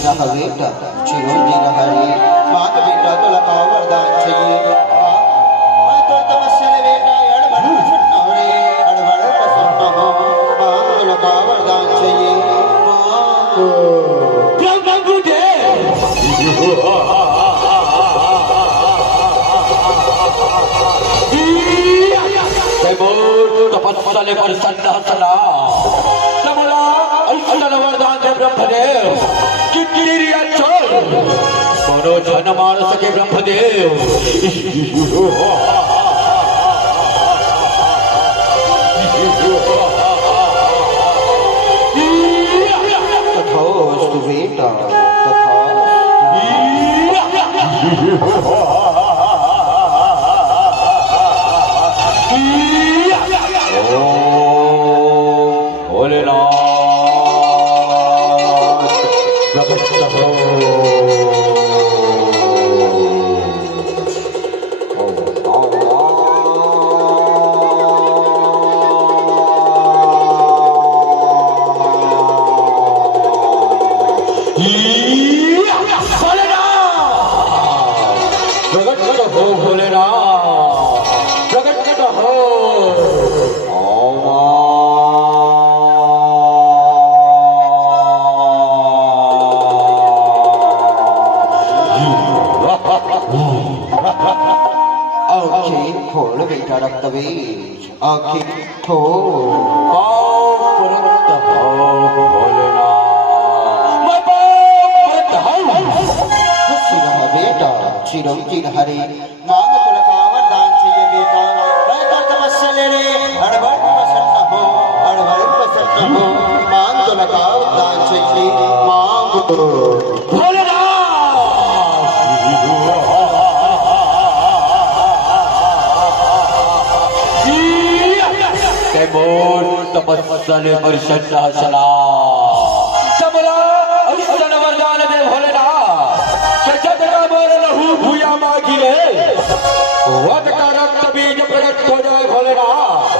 खुशी रहा बेटा चिरंजीव रहा रे मात बेटा तो लगा वरदान चाहिए मैं तो तपस्या रे बेटा अड़बड़ प्रसन्न हो रे अड़बड़ प्रसन्न हो मां तो लगा वरदान चाहिए प्रभु तपस्या पर सन्ना कमला वरदान दे ब्रह्मदेव कितनी कोनो जन मार सके ब्रह्मदेव तथास्तु बेटा खोल बेटा रक्तबीज आखिर बेटा चिरंजीव हरे मांग तुलका वरदान चाहिए बेटा मैं तो तपस्या ले रे अड़बड़ प्रसन्न हो मांग तुलका वरदान चाहिए मांग तो तपस्या पर सन्ना सला कमला वरदान दे भोलेनाथ बोल लहू भूया मागी रे वट का रक्त बीज प्रकट हो जाए भोलेनाथ